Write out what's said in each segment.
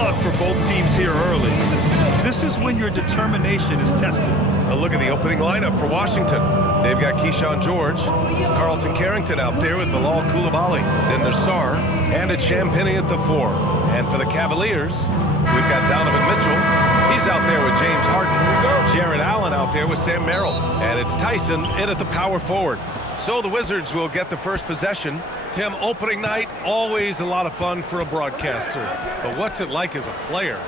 luck for both teams here early. This is when your determination is tested. A look at the opening lineup for Washington. They've got Keyshawn George, Carlton Carrington out there with Bilal Coulibaly. Then there's Sarr, and it's Champagny at the 4. And for the Cavaliers, we've got Donovan Mitchell. He's out there with James Harden. Jared Allen out there with Sam Merrill. And it's Tyson in at the power forward. So the Wizards will get the first possession. Tim, opening night, always a lot of fun for a broadcaster. But what's it like as a player?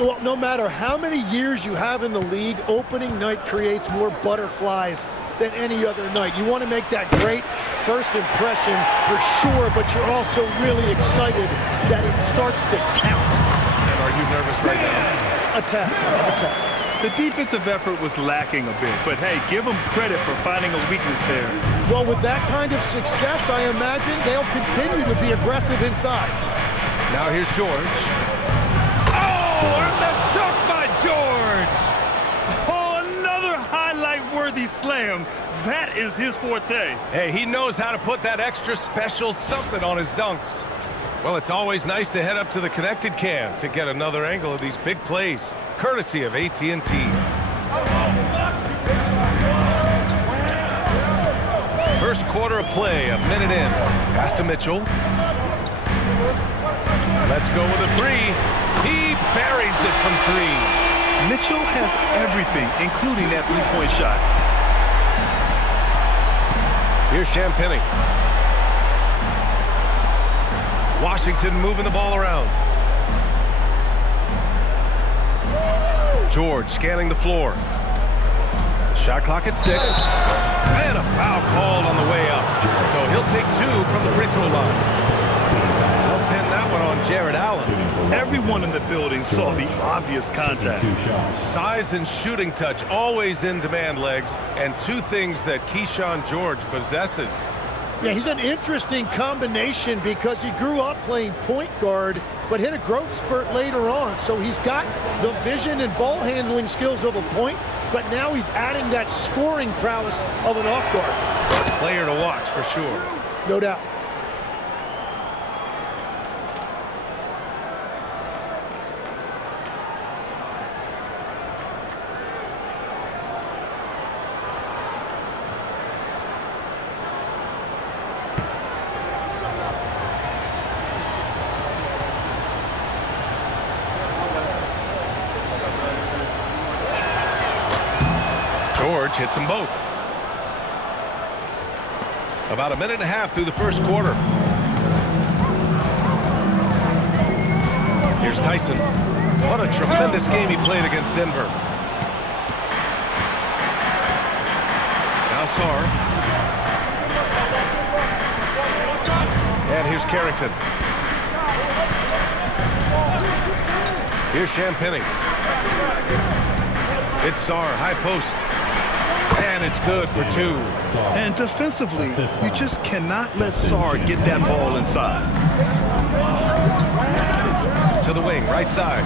Well, no matter how many years you have in the league, opening night creates more butterflies than any other night. You want to make that great first impression for sure, but you're also really excited that it starts to count. And are you nervous right now? Attack. The defensive effort was lacking a bit, but hey, give them credit for finding a weakness there. Well, with that kind of success, I imagine they'll continue to be aggressive inside. Now here's George. Oh, and the dunk by George! Oh, another highlight-worthy slam. That is his forte. Hey, he knows how to put that extra special something on his dunks. Well, it's always nice to head up to the connected cam to get another angle of these big plays, courtesy of AT&T. First quarter of play, a minute in. Pass to Mitchell. Let's go with a 3. He buries it from 3. Mitchell has everything, including that three-point shot. Here's Champagny. Washington moving the ball around. George scanning the floor. Shot clock at 6. And a foul called on the way up. So he'll take 2 from the free throw line. They'll pin that one on Jared Allen. Everyone in the building saw the obvious contact. Size and shooting touch always in demand, legs, and 2 things that Keyshawn George possesses. Yeah, he's an interesting combination because he grew up playing point guard, but hit a growth spurt later on. So he's got the vision and ball handling skills of a point, but now he's adding that scoring prowess of an off guard. A player to watch for sure. No doubt. George hits them both. About a minute and a half through the first quarter. Here's Tyson. What a tremendous game he played against Denver. Now Sarr. And here's Carrington. Here's Champagny. It's Sarr, high post. And it's good for 2. And defensively, you just cannot let Sarr get that ball inside. To the wing, right side.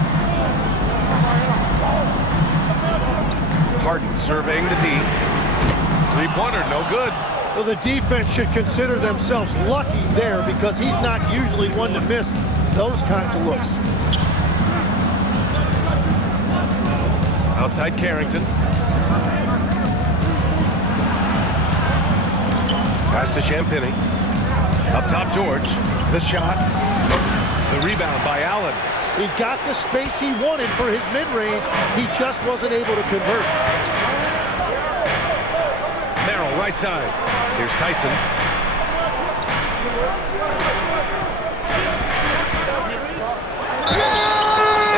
Harden surveying the D. 3-pointer, no good. Well, the defense should consider themselves lucky there because he's not usually one to miss those kinds of looks. Outside Carrington. Pass to Champagny. Up top George. The shot. The rebound by Allen. He got the space he wanted for his mid-range. He just wasn't able to convert. Merrill, right side. Here's Tyson.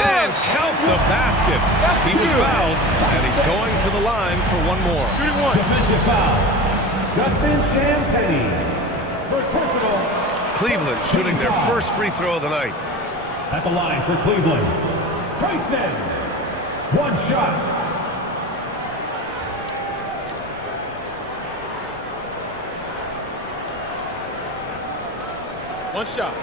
And count the basket. He was fouled, and he's going to the line for one more. Shooting 1. Defensive foul. Justin Champagny. First personal. Cleveland shooting their first free throw of the night. At the line for Cleveland, Tyson. 1 shot. One shot.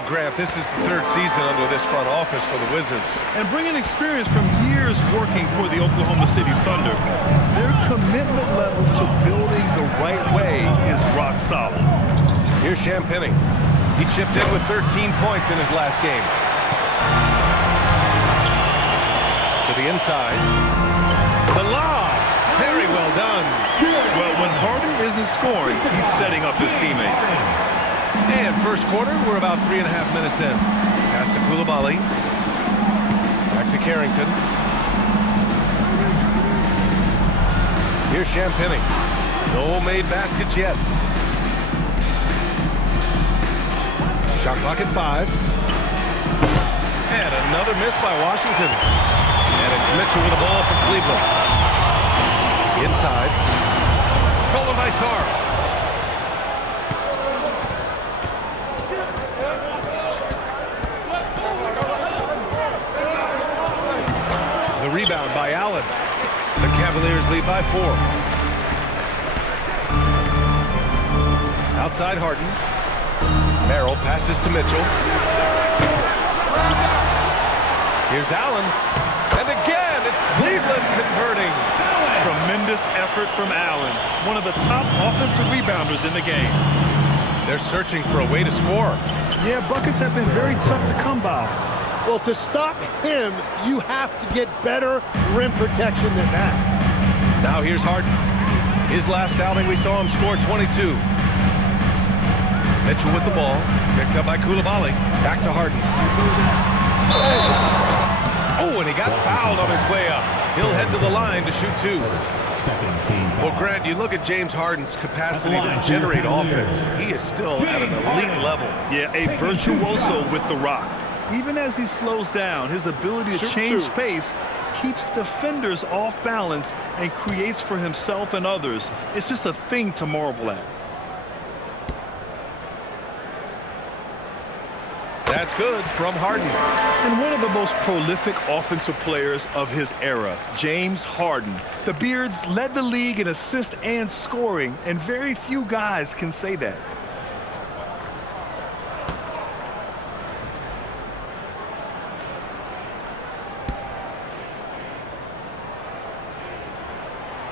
Well, Grant, this is the third season under this front office for the Wizards. And bringing experience from years working for the Oklahoma City Thunder, their commitment level to building the right way is rock solid. Here's Champagny. He chipped in with 13 points in his last game. To the inside. The lob. Very well done. Well, when Harden isn't scoring, he's setting up his teammates. And first quarter, we're about 3.5 minutes in. Pass to Coulibaly. Back to Carrington. Here's Champagny. No made baskets yet. Shot clock at 5. And another miss by Washington. And it's Mitchell with the ball for Cleveland. Inside. Stolen by Sarr. The rebound by Allen. The Cavaliers lead by 4. Outside Harden. Merrill passes to Mitchell. Here's Allen. And again, it's Cleveland converting. Tremendous effort from Allen, one of the top offensive rebounders in the game. They're searching for a way to score. Yeah, buckets have been very tough to come by. Well, to stop him, you have to get better rim protection than that. Now here's Harden. His last outing, we saw him score 22. Mitchell with the ball. Picked up by Coulibaly. Back to Harden. Oh, and he got fouled on his way up. He'll head to the line to shoot 2. Well, Grant, you look at James Harden's capacity to generate offense. He is still at an elite level. Yeah, a virtuoso with the rock. Even as he slows down, his ability to change pace keeps defenders off balance and creates for himself and others. It's just a thing to marvel at. That's good from Harden. And one of the most prolific offensive players of his era, James Harden. The Beards led the league in assists and scoring, and very few guys can say that.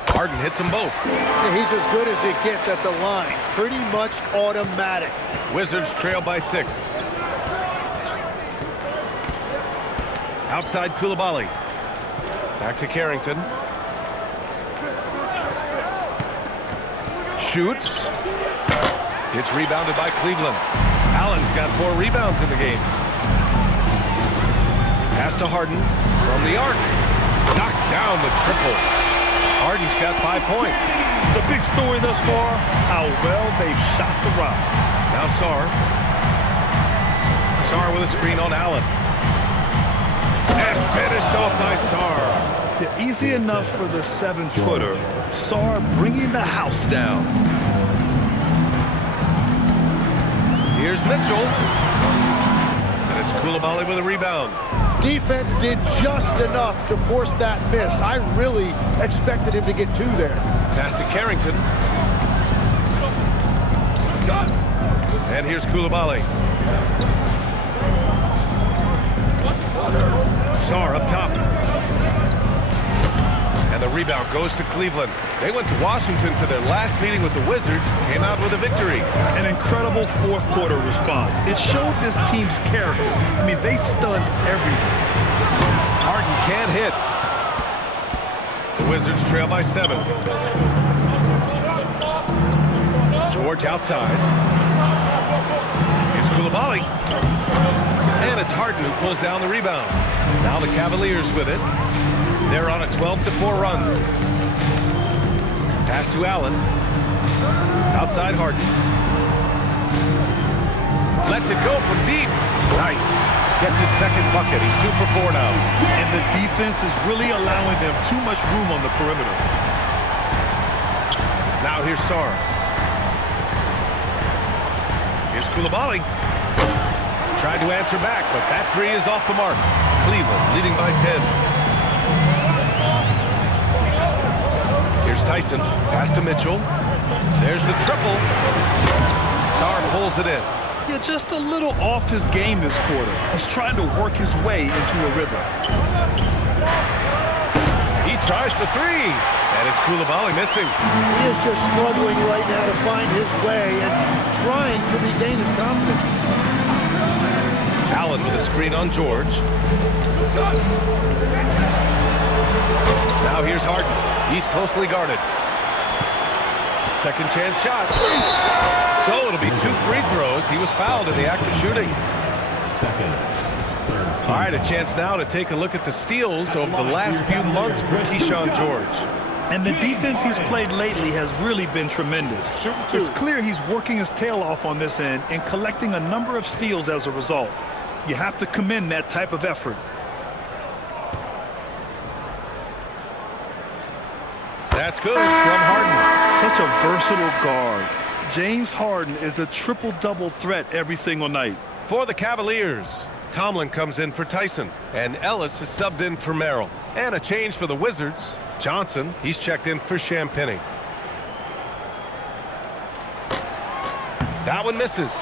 Harden hits them both. He's as good as it gets at the line. Pretty much automatic. Wizards trail by 6. Outside Coulibaly. Back to Carrington. Shoots. It's rebounded by Cleveland. Allen's got 4 rebounds in the game. Pass to Harden from the arc. Knocks down the triple. Harden's got 5 points. The big story thus far, how well they've shot the rock. Now Sarr. Sarr with a screen on Allen. And finished off by Sarr. Yeah, easy enough for the 7-footer. Sarr bringing the house down. Here's Mitchell. And it's Coulibaly with a rebound. Defense did just enough to force that miss. I really expected him to get 2 there. Pass to Carrington. And here's Coulibaly. Sarr up top. And the rebound goes to Cleveland. They went to Washington for their last meeting with the Wizards, came out with a victory. An incredible fourth-quarter response. It showed this team's character. I mean, they stunned everyone. Harden can't hit. The Wizards trail by 7. George outside. Here's Coulibaly. And it's Harden who pulls down the rebound. Now the Cavaliers with it. They're on a 12-4 run. Pass to Allen. Outside Harden. Lets it go from deep. Nice. Gets his second bucket. He's 2 for 4 now. And the defense is really allowing them too much room on the perimeter. Now here's Sarr. Here's Coulibaly. Tried to answer back, but that 3 is off the mark. Cleveland leading by 10. Here's Tyson. Pass to Mitchell. There's the triple. Sarr pulls it in. Yeah, just a little off his game this quarter. He's trying to work his way into a rhythm. He tries for three, and it's Koulibaly missing. He is just struggling right now to find his way and trying to regain his confidence. Allen with a screen on George. Now here's Harden. He's closely guarded. Second chance shot. So it'll be 2 free throws. He was fouled in the act of shooting. All right, a chance now to take a look at the steals over the last few months for Keyshawn George. And the defense he's played lately has really been tremendous. It's clear he's working his tail off on this end and collecting a number of steals as a result. You have to commend that type of effort. That's good from Harden. Such a versatile guard. James Harden is a triple-double threat every single night. For the Cavaliers, Tomlin comes in for Tyson, and Ellis is subbed in for Merrill. And a change for the Wizards. Johnson, he's checked in for Champagny. That one misses.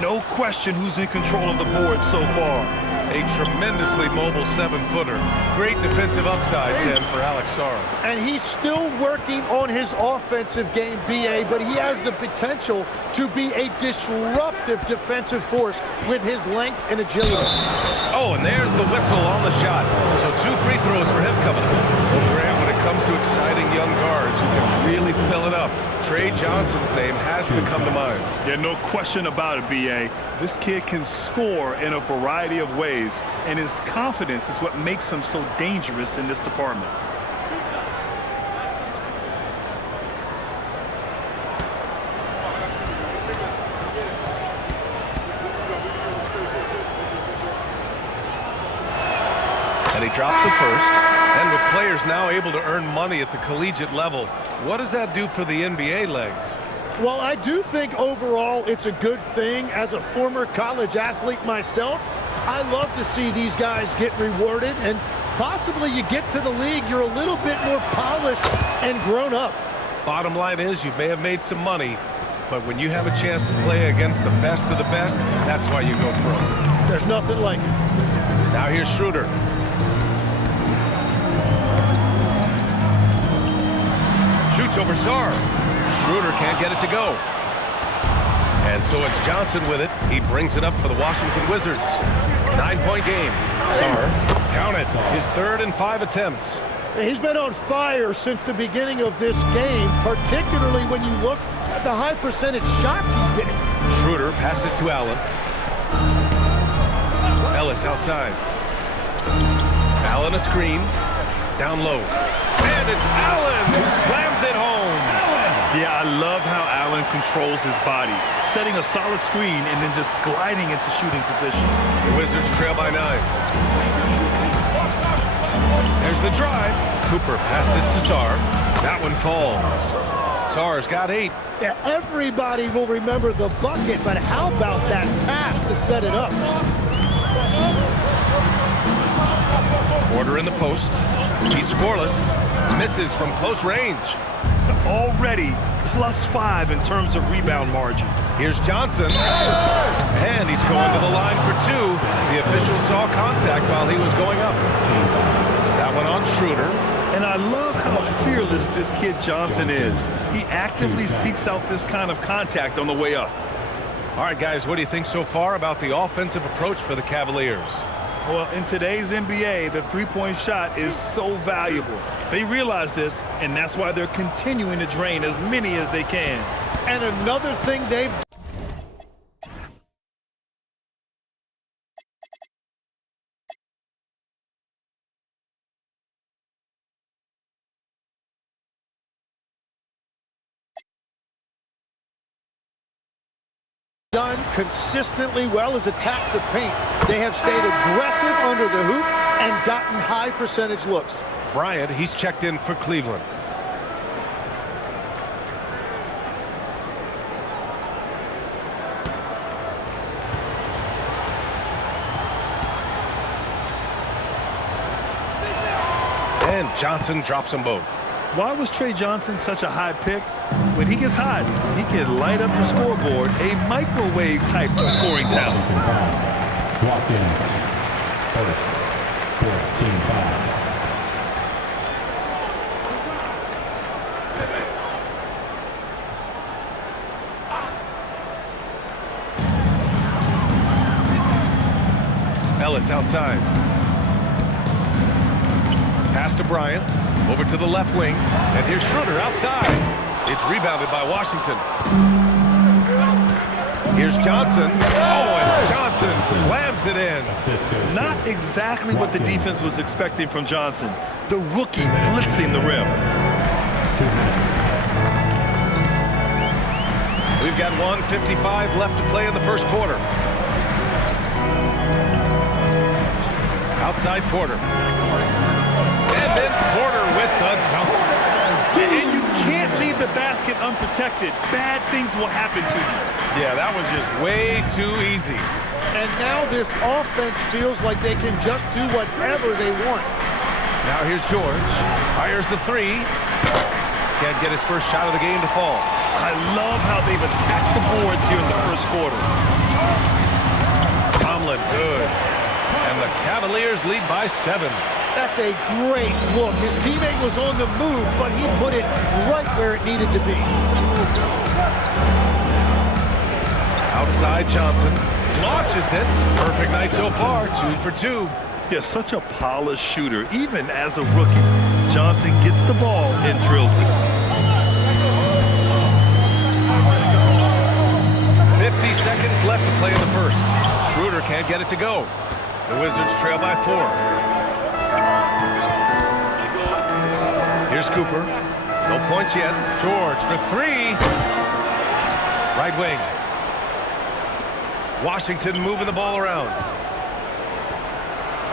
No question who's in control of the board so far. A tremendously mobile 7-footer. Great defensive upside, Tim, for Alex Sarr. And he's still working on his offensive game, BA, but he has the potential to be a disruptive defensive force with his length and agility. Oh, and there's the whistle on the shot. So 2 free throws for him coming up. Well, Grant, when it comes to exciting young guards who can really fill it up, Trey Johnson's name has to come to mind. Yeah, no question about it, B.A. This kid can score in a variety of ways, and his confidence is what makes him so dangerous in this department. And he drops the first. And with players now able to earn money at the collegiate level, what does that do for the NBA legs? Well, I do think overall it's a good thing. As a former college athlete myself, I love to see these guys get rewarded, and possibly you get to the league, you're a little bit more polished and grown up. Bottom line is you may have made some money, but when you have a chance to play against the best of the best, that's why you go pro. There's nothing like it. Now here's Schroeder. Shoots over Sarr. Schroeder can't get it to go. And so it's Johnson with it. He brings it up for the Washington Wizards. 9-point game. Sarr, count it, his 3rd and 5 attempts. He's been on fire since the beginning of this game, particularly when you look at the high percentage shots he's getting. Schroeder passes to Allen. Ellis outside. Allen a screen. Down low. And it's Allen who slams it home. Yeah, I love how Allen controls his body, setting a solid screen and then just gliding into shooting position. The Wizards trail by 9. There's the drive. Cooper passes to Sarr. That one falls. Sarr's got 8. Yeah, everybody will remember the bucket, but how about that pass to set it up? Porter in the post. He's scoreless. Misses from close range. Already +5 in terms of rebound margin. Here's Johnson. And he's going to the line for 2. The official saw contact while he was going up. That one on Schroeder. And I love how fearless this kid Johnson is. He actively seeks out this kind of contact on the way up. All right, guys, what do you think so far about the offensive approach for the Cavaliers? Well, in today's NBA, the three-point shot is so valuable. They realize this, and that's why they're continuing to drain as many as they can. And another thing they've done consistently well is attack the paint. They have stayed aggressive under the hoop and gotten high percentage looks. Bryant, he's checked in for Cleveland. And Johnson drops them both. Why was Trey Johnson such a high pick? When he gets hot, he can light up the scoreboard, a microwave-type scoring talent. Walk-ins. First, 14-5. Ellis outside. Pass to Bryant. Over to the left wing. And here's Schroeder outside. It's rebounded by Washington. Here's Johnson. Oh, and Johnson slams it in. Not exactly what the defense was expecting from Johnson. The rookie blitzing the rim. We've got 1:55 left to play in the first quarter. Outside Porter. And then Porter with the dunk. And you can't leave the basket unprotected. Bad things will happen to you. Yeah, that was just way too easy. And now this offense feels like they can just do whatever they want. Now here's George. Fires the three. Can't get his first shot of the game to fall. I love how they've attacked the boards here in the first quarter. Tomlin, good. And the Cavaliers lead by 7. That's a great look. His teammate was on the move, but he put it right where it needed to be. Outside Johnson. Launches it. Perfect night so far. 2 for 2. Yeah, such a polished shooter, even as a rookie. Johnson gets the ball and drills it. 50 seconds left to play in the first. Schroeder can't get it to go. The Wizards trail by 4. Here's Cooper. No points yet. George for 3. Right wing. Washington moving the ball around.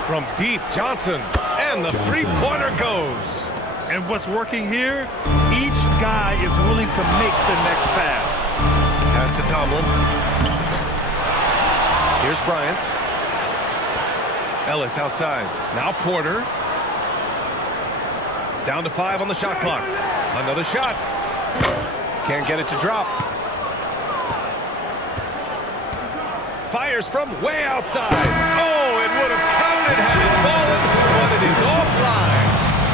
From deep, Johnson. And the three-pointer goes. And what's working here? Each guy is willing to make the next pass. Pass to Tomlin. Here's Bryant. Ellis outside. Now Porter. Down to 5 on the shot clock. Another shot. Can't get it to drop. Fires from way outside. Oh, it would have counted had it fallen, but it is offline.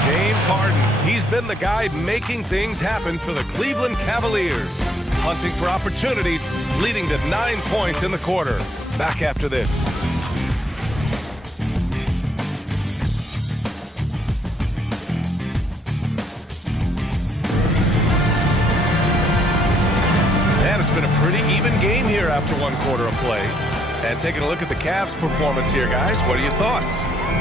James Harden. He's been the guy making things happen for the Cleveland Cavaliers. Hunting for opportunities, leading to 9 points in the quarter. Back after this. And it's been a pretty even game here after 1 quarter of play. And taking a look at the Cavs' performance here, guys, what are your thoughts?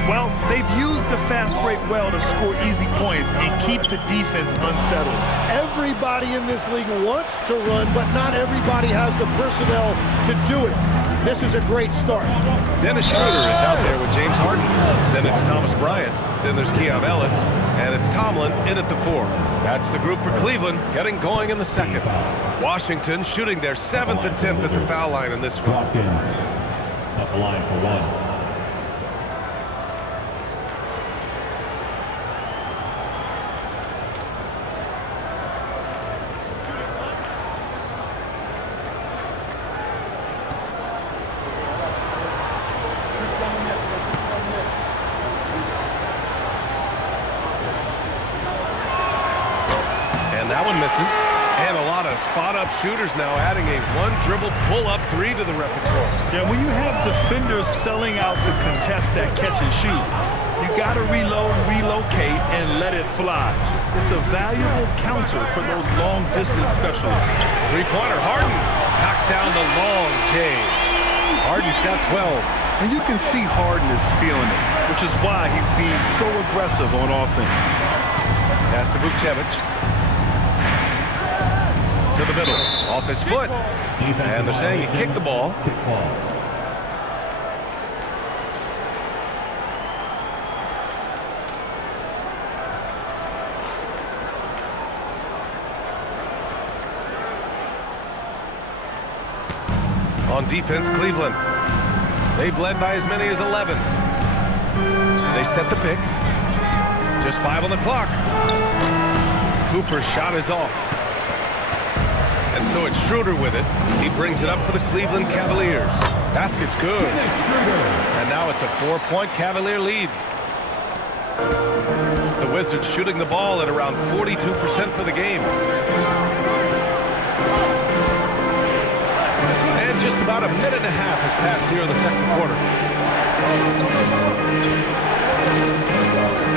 Well, they've used the fast break well to score easy points and keep the defense unsettled. Everybody in this league wants to run, but not everybody has the personnel to do it. This is a great start. Dennis Schroeder is out there with James Harden. Then it's Thomas Bryant. Then there's Keon Ellis. And it's Tomlin in at the 4. That's the group for Cleveland getting going in the second. Washington shooting their 7th attempt at the foul line in this one. Watkins up the line for 1. That one misses. And a lot of spot-up shooters now adding a 1-dribble pull-up 3 to the repertoire. Yeah, when you have defenders selling out to contest that catch and shoot, you got to reload, relocate, and let it fly. It's a valuable counter for those long-distance specialists. Three-pointer, Harden knocks down the long K. Harden's got 12. And you can see Harden is feeling it, which is why he's being so aggressive on offense. Pass to Vukcevic. To the middle, off his foot, and they're saying he kicked the ball. On defense, Cleveland. They've led by as many as 11. They set the pick. Just 5 on the clock. Cooper's shot is off. And so it's Schroeder with it. He brings it up for the Cleveland Cavaliers. Basket's good. And now it's a 4-point Cavalier lead. The Wizards shooting the ball at around 42% for the game. And just about a minute and a half has passed here in the second quarter.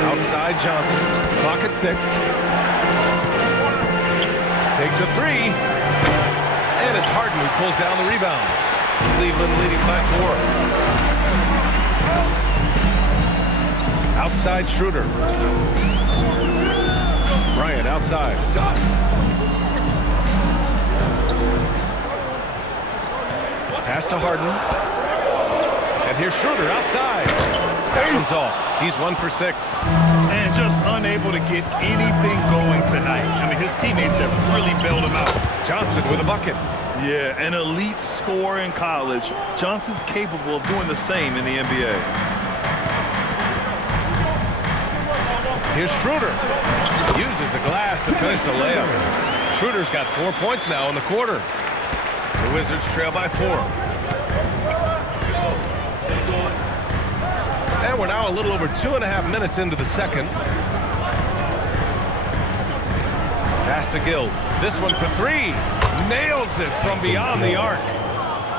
Outside Johnson. Clock at 6. Takes a 3. And it's Harden who pulls down the rebound. Cleveland leading by 4. Outside Schroeder. Bryant outside. Pass to Harden. And here's Schroeder outside. Action's off. He's 1 for 6. And just unable to get anything going tonight. I mean, his teammates have really bailed him out. Johnson with a bucket. Yeah, an elite scorer in college. Johnson's capable of doing the same in the NBA. Here's Schroeder. Uses the glass to finish the layup. Schroeder's got 4 points now in the quarter. The Wizards trail by 4. And we're now a little over 2.5 minutes into the second. Pass to Gill. This one for 3. Nails it from beyond the arc.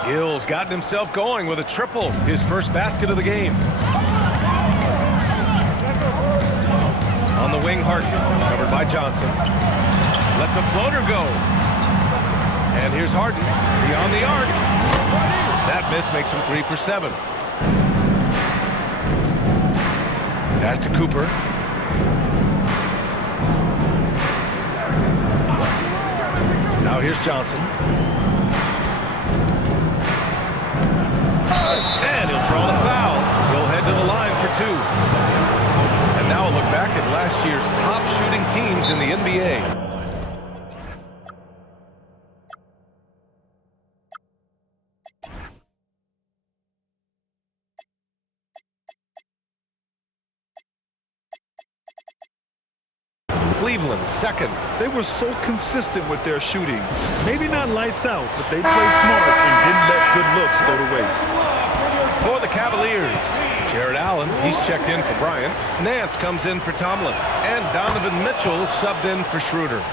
Gill's gotten himself going with a triple. His first basket of the game. On the wing, Harden. Covered by Johnson. Lets a floater go. And here's Harden. Beyond the arc. That miss makes him 3 for 7. Pass to Cooper. Now here's Johnson. And he'll draw the foul. He'll head to the line for 2. And now we'll look back at last year's top shooting teams in the NBA. Cleveland, second. They were so consistent with their shooting. Maybe not lights out, but they played smart and didn't let good looks go to waste. For the Cavaliers, Jared Allen, he's checked in for Bryant. Nance comes in for Tomlin. And Donovan Mitchell subbed in for Schroeder.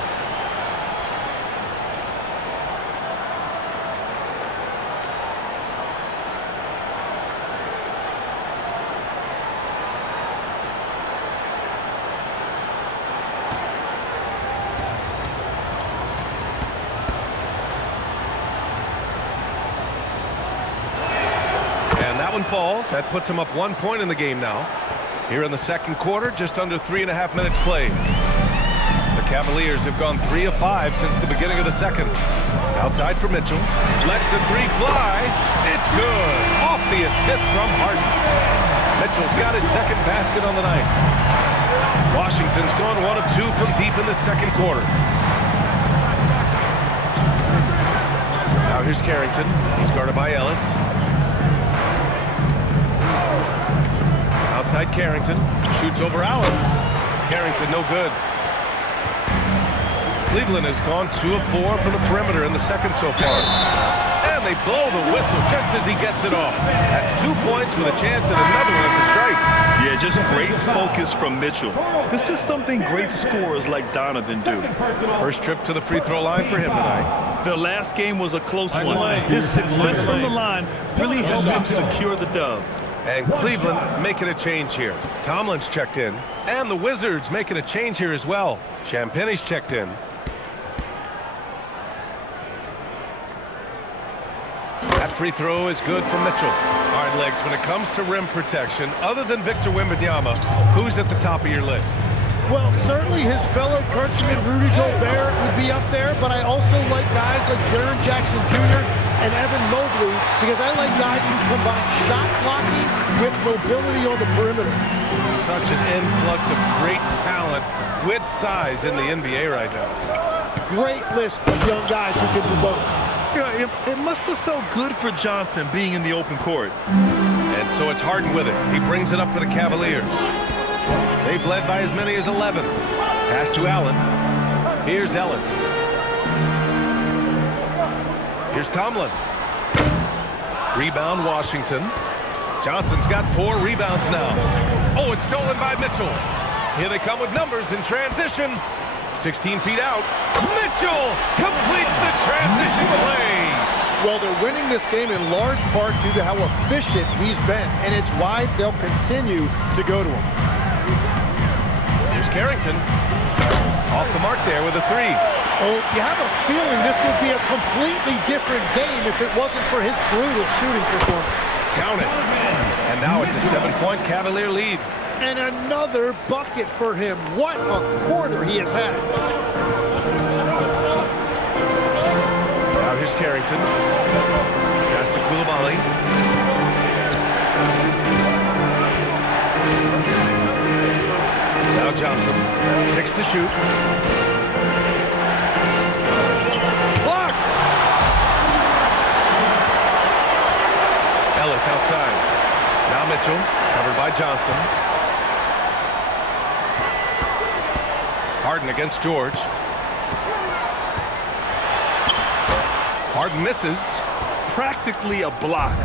Falls. That puts him up 1 point in the game now. Here in the second quarter, just under 3.5 minutes played. The Cavaliers have gone 3 of 5 since the beginning of the second. Outside for Mitchell. Lets the 3 fly. It's good. Off the assist from Harden. Mitchell's got his second basket on the night. Washington's gone 1 of 2 from deep in the second quarter. Now here's Carrington. He's guarded by Ellis. Outside Carrington, shoots over Allen. Carrington no good. Cleveland has gone 2 of 4 from the perimeter in the second so far. And they blow the whistle just as he gets it off. That's 2 points with a chance at another one at the strike. Yeah, just great focus from Mitchell. This is something great scorers like Donovan do. First trip to the free throw line for him tonight. The last game was a close one. His success from the line really helped him secure the dub. And Cleveland making a change here. Tomlin's checked in. And the Wizards making a change here as well. Champagne's checked in. That free throw is good for Mitchell. All right, Legs, when it comes to rim protection, other than Victor Wembanyama, who's at the top of your list? Well, certainly his fellow countryman Rudy Gobert would be up there, but I also like guys like Jaren Jackson Jr. and Evan Mobley because I like guys who combine shot blocking with mobility on the perimeter. Such an influx of great talent with size in the NBA right now. Great list of young guys who can do both. Yeah, it must have felt good for Johnson being in the open court. And so it's Harden with it. He brings it up for the Cavaliers. They've led by as many as 11. Pass to Allen. Here's Ellis. Here's Tomlin. Rebound, Washington. Johnson's got 4 rebounds now. Oh, it's stolen by Mitchell. Here they come with numbers in transition. 16 feet out. Mitchell completes the transition play. Well, they're winning this game in large part due to how efficient he's been, and it's why they'll continue to go to him. Here's Carrington. Off the mark there with a 3. Oh, you have a feeling this would be a completely different game if it wasn't for his brutal shooting performance. Count it. And now it's a 7-point Cavalier lead. And another bucket for him. What a quarter he has had. Now here's Carrington. Pass to Coulibaly. Now Johnson. 6 to shoot. Blocked! Ellis outside. Now Mitchell. Covered by Johnson. Harden against George. Harden misses. Practically a block.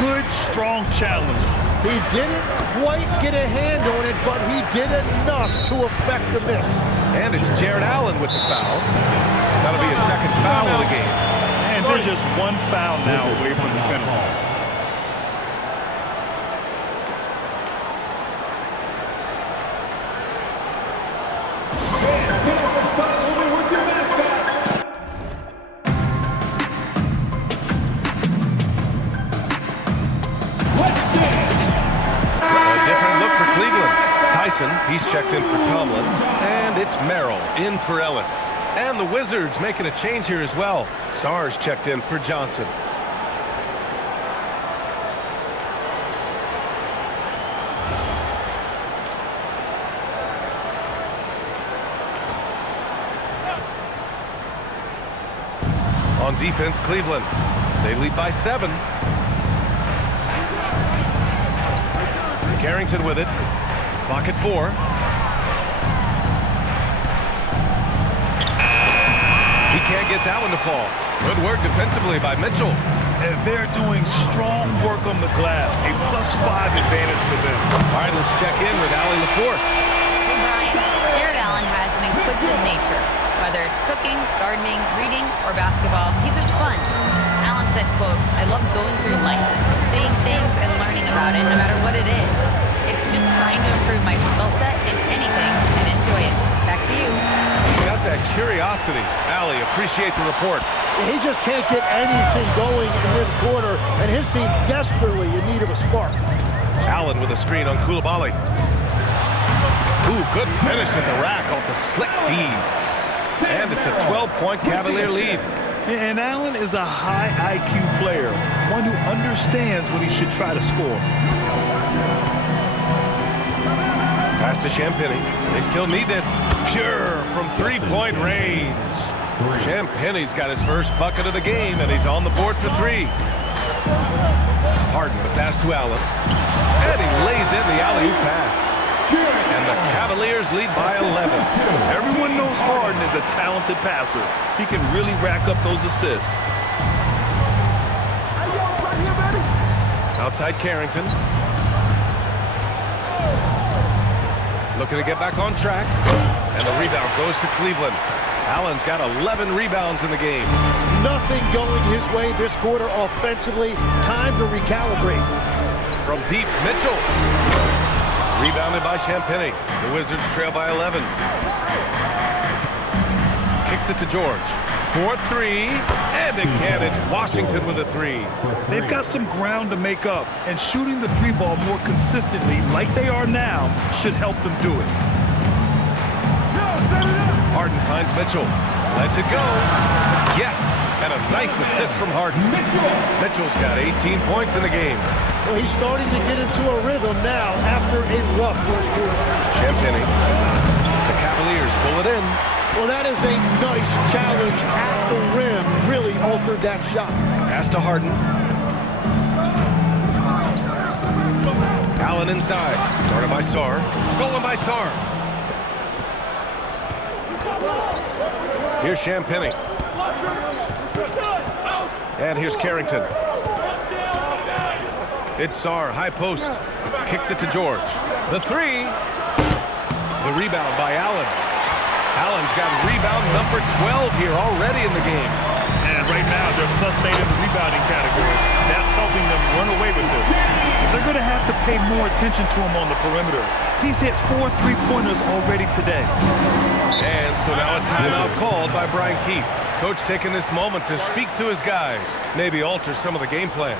Good, strong challenge. He didn't quite get a hand on it, but he did enough to affect the miss. And it's Jared Allen with the foul. That'll be his second foul of the game. And there's just one foul now away from the penalty. He's checked in for Tomlin, and it's Merrill in for Ellis. And the Wizards making a change here as well. Sarr's checked in for Johnson. On defense, Cleveland. They lead by 7. Carrington with it. Clock at 4. He can't get that one to fall. Good work defensively by Mitchell. And they're doing strong work on the glass. A +5 advantage for them. All right, let's check in with Allie LaForce. Hey, Brian. Jared Allen has an inquisitive nature. Whether it's cooking, gardening, reading, or basketball, he's a sponge. Allen said, quote, "I love going through life, seeing things and learning about it no matter what it is. It's just trying to improve my skill set in anything and enjoy it." Back to you. He's got that curiosity. Allie, appreciate the report. He just can't get anything going in this quarter, and his team desperately in need of a spark. Allen with a screen on Coulibaly. Ooh, good finish at the rack off the slick feed. And it's a 12-point Cavalier lead. And Allen is a high IQ player, one who understands when he should try to score. Pass to Champagny. They still need this. Pure from 3-point range. Champagny's got his first bucket of the game, and he's on the board for 3. Harden, the pass to Allen. And he lays in the alley-oop pass. And the Cavaliers lead by 11. Everyone knows Harden is a talented passer. He can really rack up those assists. Outside Carrington. Looking to get back on track. And the rebound goes to Cleveland. Allen's got 11 rebounds in the game. Nothing going his way this quarter offensively. Time to recalibrate. From deep, Mitchell. Rebounded by Champagny. The Wizards trail by 11. Kicks it to George. 4-3. And again, it's Washington with a 3. They've got some ground to make up, and shooting the 3 ball more consistently, like they are now, should help them do it. Harden finds Mitchell. Lets it go. Yes! And a nice assist from Harden. Mitchell's got 18 points in the game. Well, he's starting to get into a rhythm now after a rough first quarter. Champagny. The Cavaliers pull it in. Well, that is a nice challenge at the rim. Really altered that shot. Pass to Harden. Allen inside. Guarded by Sarr. Stolen by Sarr. Here's Champagny. And here's Carrington. It's Sarr, high post. Kicks it to George. The three. The rebound by Allen. Allen's got rebound number 12 here already in the game. And right now, they're +8 in the rebounding category. That's helping them run away with this. They're going to have to pay more attention to him on the perimeter. He's hit 4 3-pointers already today. And so now a timeout called by Brian Keefe. Coach taking this moment to speak to his guys, maybe alter some of the game plan.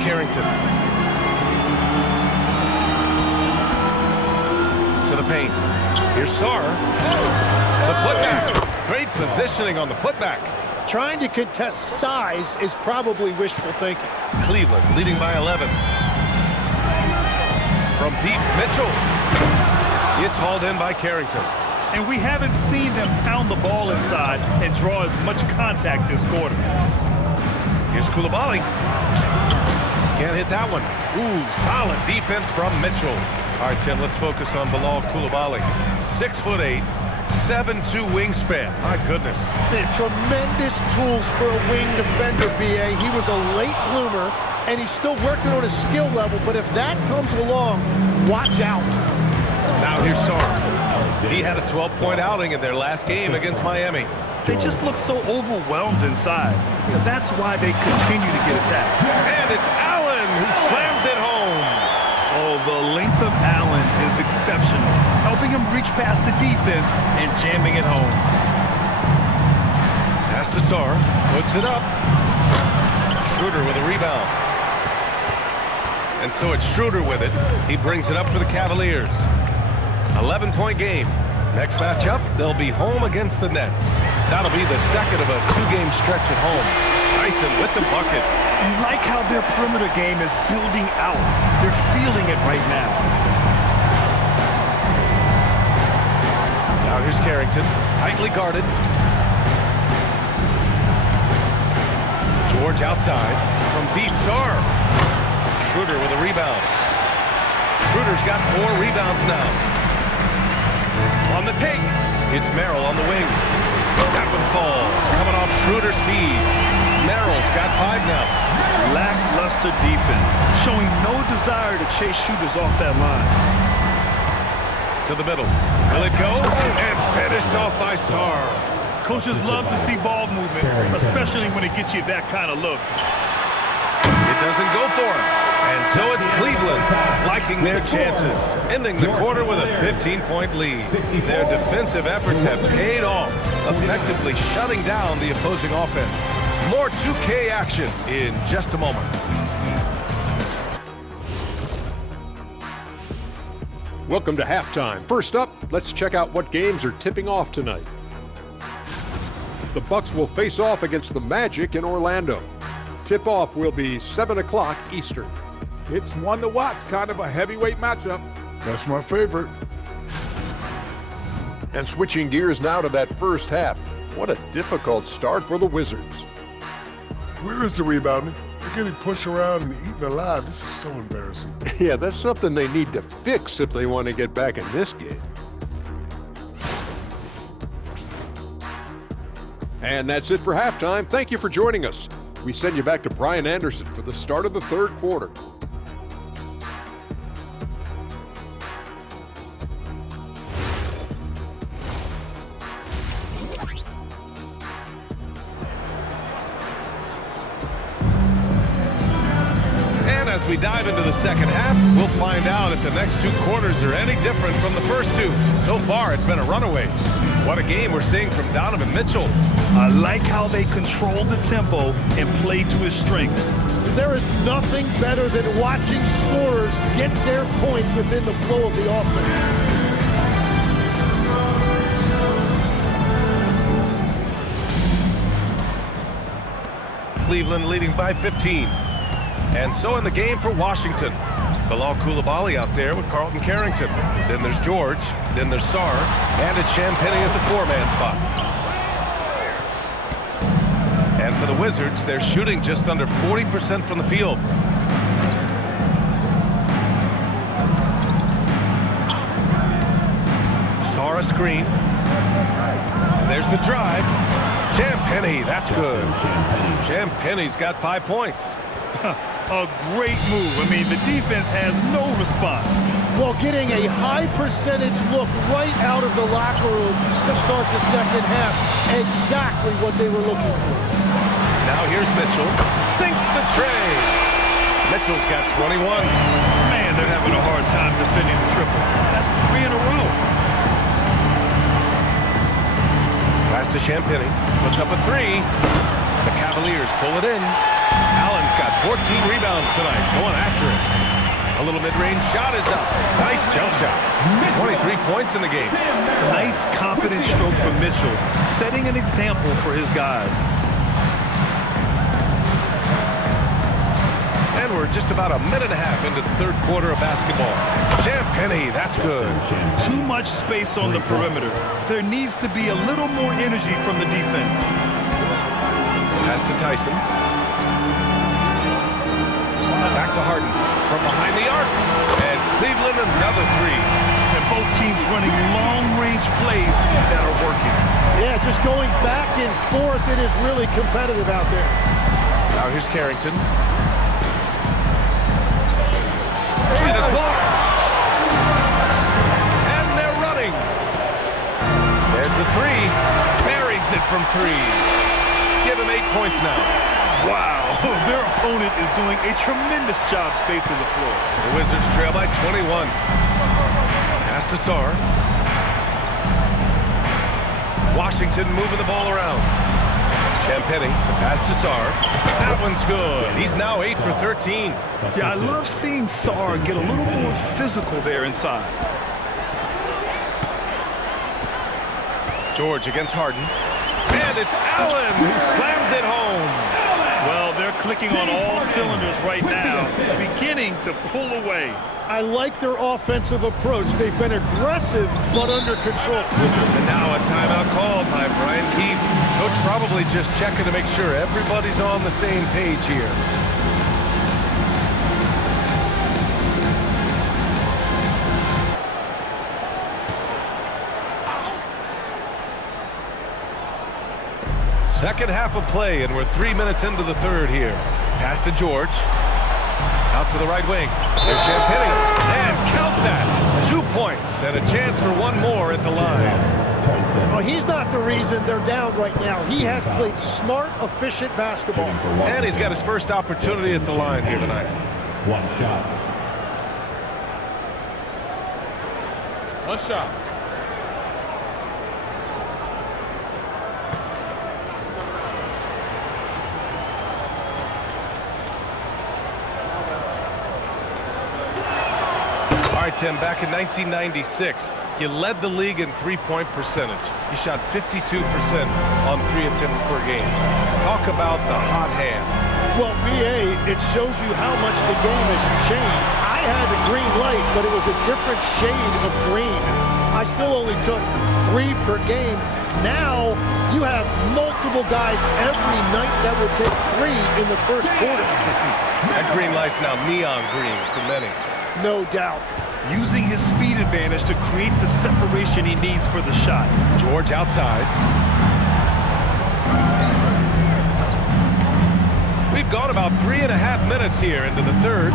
Carrington. To the paint. Here's Sarr. The putback. Great positioning on the putback. Trying to contest size is probably wishful thinking. Cleveland leading by 11. From deep, Mitchell. It's hauled in by Carrington. And we haven't seen them pound the ball inside and draw as much contact this quarter. Here's Coulibaly. Can't hit that one. Ooh, solid defense from Mitchell. All right, Tim, let's focus on Bilal Coulibaly. 6'8", 7'2" wingspan. My goodness. Tremendous tools for a wing defender, B.A. He was a late bloomer, and he's still working on his skill level, but if that comes along, watch out. Now here's Sarr. He had a 12-point outing in their last game against Miami. They just look so overwhelmed inside. You know, that's why they continue to get attacked. And it's Allen who slams it home. Oh, the length of Allen is exceptional, helping him reach past the defense and jamming it home. Pass to Sarr, puts it up. Schroeder with a rebound. And so it's Schroeder with it. He brings it up for the Cavaliers. 11-point game. Next matchup, they'll be home against the Nets. That'll be the second of a 2-game stretch at home. Tyson with the bucket. You like how their perimeter game is building out. They're feeling it right now. Now here's Carrington, tightly guarded. George outside. From deep, Sarr. Schroeder with a rebound. Schroeder's got 4 rebounds now. On the take, it's Merrill on the wing. That one falls, coming off Schroeder's feed. Merrill's got 5 now. Lackluster defense, showing no desire to chase shooters off that line. To the middle. Will it go? And finished off by Sarr. Coaches love to see ball movement, especially when it gets you that kind of look. It doesn't go for him. And so it's Cleveland liking their chances, ending the quarter with a 15-point lead. Their defensive efforts have paid off, effectively shutting down the opposing offense. More 2K action in just a moment. Welcome to halftime. First up, let's check out what games are tipping off tonight. The Bucks will face off against the Magic in Orlando. Tip-off will be 7 o'clock Eastern. It's one to watch, kind of a heavyweight matchup. That's my favorite. And switching gears now to that first half. What a difficult start for the Wizards. Where is the rebounding? They're getting pushed around and eaten alive. This is so embarrassing. Yeah, that's something they need to fix if they want to get back in this game. And that's it for halftime. Thank you for joining us. We send you back to Brian Anderson for the start of the third quarter. As we dive into the second half, we'll find out if the next 2 quarters are any different from the first 2. So far, it's been a runaway. What a game we're seeing from Donovan Mitchell. I like how they control the tempo and play to his strengths. There is nothing better than watching scorers get their points within the flow of the offense. Cleveland leading by 15. And so in the game for Washington. Bilal Coulibaly out there with Carlton Carrington. Then there's George. Then there's Sarr. And it's Champagnie at the 4-man spot. And for the Wizards, they're shooting just under 40% from the field. Sarr a screen. And there's the drive. Champagnie, that's good. Champagnie's got 5 points. A great move. I mean, the defense has no response. Well, getting a high percentage look right out of the locker room to start the second half. Exactly what they were looking for. Now here's Mitchell. Sinks the tray. Mitchell's got 21. Man, they're having a hard time defending the triple. That's 3 in a row. Pass to Champagnie. Puts up a 3. The Cavaliers pull it in. Allen's got 14 rebounds tonight. Going after it. A little mid-range shot is up. Nice jump shot. 23 points in the game. Nice confident stroke from Mitchell, setting an example for his guys. And we're just about a minute and a half into the third quarter of basketball. Champagnie, that's good. Too much space on the perimeter. There needs to be a little more energy from the defense. Pass to Tyson. Back to Harden. From behind the arc. And Cleveland another 3. And both teams running long-range plays that are working. Yeah, just going back and forth. It is really competitive out there. Now here's Carrington. And it's blocked. And they're running. There's the 3. Buries it from 3. Give him 8 points now. Wow, their opponent is doing a tremendous job spacing the floor. The Wizards trail by 21. Pass to Sarr. Washington moving the ball around. Champagnie, pass to Sarr. That one's good. He's now 8 for 13. Yeah, I love seeing Sarr get a little more physical there inside. George against Harden. And it's Allen who slams it home. Well, they're clicking on all cylinders right now, beginning to pull away. I like their offensive approach. They've been aggressive, but under control. And now a timeout called by Brian Keefe. Coach probably just checking to make sure everybody's on the same page here. Second half of play, and we're 3 minutes into the third here. Pass to George. Out to the right wing. There's Champagnie. And count that. 2 points and a chance for one more at the line. Well, he's not the reason they're down right now. He has played smart, efficient basketball. And he's got his first opportunity at the line here tonight. One shot. One shot. All right, Tim, back in 1996, you led the league in three-point percentage. You shot 52% on 3 attempts per game. Talk about the hot hand. Well, BA, it shows you how much the game has changed. I had a green light, but it was a different shade of green. I still only took 3 per game. Now, you have multiple guys every night that will take 3 in the first quarter. That green light's now neon green for many. No doubt. Using his speed advantage to create the separation he needs for the shot. George outside. We've gone about 3.5 minutes here into the third.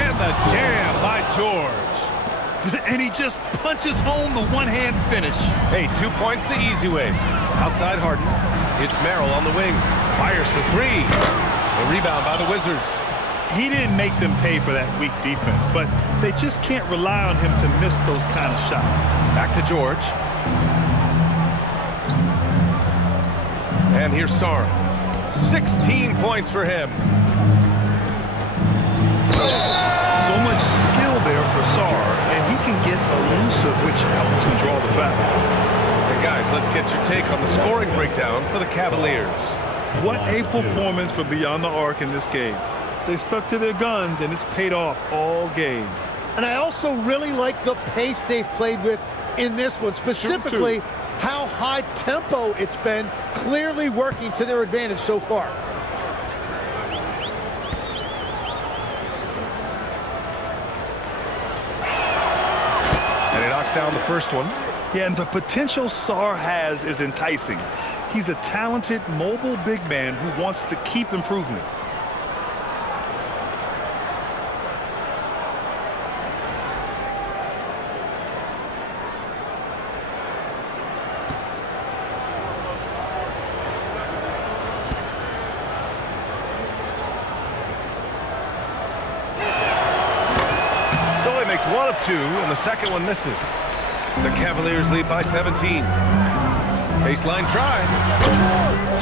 And the jam by George. And he just punches home the one-hand finish. Hey, 2 points the easy way. Outside Harden. It's Merrill on the wing. Fires for 3. The rebound by the Wizards. He didn't make them pay for that weak defense, but they just can't rely on him to miss those kind of shots. Back to George. And here's Sarr. 16 points for him. So much skill there for Sarr, and he can get elusive, which helps him draw the foul. And guys, let's get your take on the scoring breakdown for the Cavaliers. What a performance for Beyond the Arc in this game. They stuck to their guns, and it's paid off all game. And I also really like the pace they've played with in this one, specifically how high tempo it's been, clearly working to their advantage so far. And he knocks down the first one. Yeah, and the potential Sarr has is enticing. He's a talented, mobile big man who wants to keep improving. So he makes one of two, and the second one misses. The Cavaliers lead by 17. Baseline try.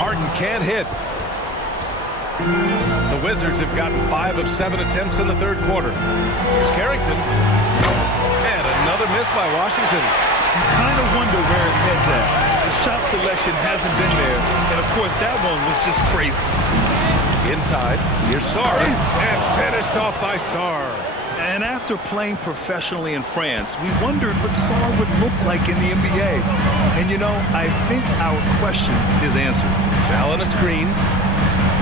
Harden can't hit. The Wizards have gotten 5 of 7 attempts in the third quarter. Here's Carrington. And another miss by Washington. You kind of wonder where his head's at. The shot selection hasn't been there. And, of course, that one was just crazy. Inside, here's Sarr. And finished off by Sarr. And after playing professionally in France, we wondered what Sarr would look like in the NBA. And, you know, I think our question is answered. Now on a screen.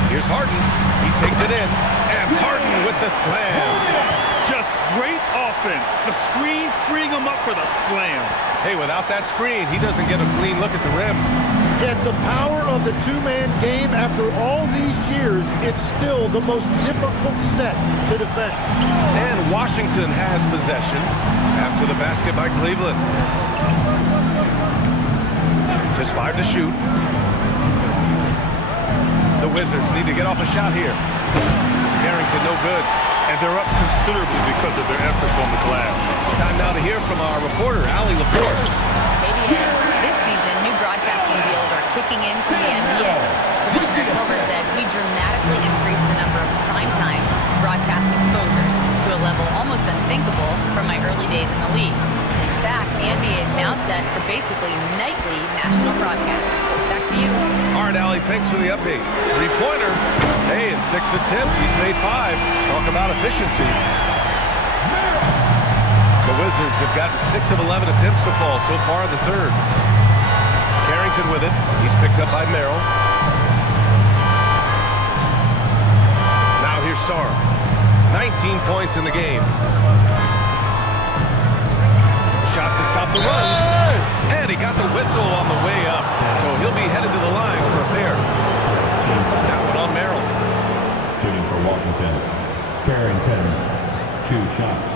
Here's Harden. He takes it in. And Harden with the slam. Just great offense. The screen freeing him up for the slam. Hey, without that screen, he doesn't get a clean look at the rim. It's the power of the two-man game. After all these years, it's still the most difficult set to defend. And Washington has possession after the basket by Cleveland. Just 5 to shoot. The Wizards need to get off a shot here. Carrington, no good. And they're up considerably because of their efforts on the glass. Time now to hear from our reporter, Allie LaForce. KBN, this season, new broadcasting deals are kicking in for the NBA. Commissioner Silver said we dramatically increased the number of primetime broadcast exposures to a level almost unthinkable from my early days in the league. In fact, the NBA is now set for basically nightly national broadcasts. Back to you. All right, Allie, thanks for the update. Three-pointer. Hey, in 6 attempts, he's made 5. Talk about efficiency. The Wizards have gotten 6 of 11 attempts to fall so far in the third. Carrington with it. He's picked up by Merrill. Now here's Sarr. 19 points in the game. Shot to stop the run. And he got the whistle on the way up. So he'll be headed to the line for a fair. That one on Merrill. Shooting for Washington. Carrington, 2 shots.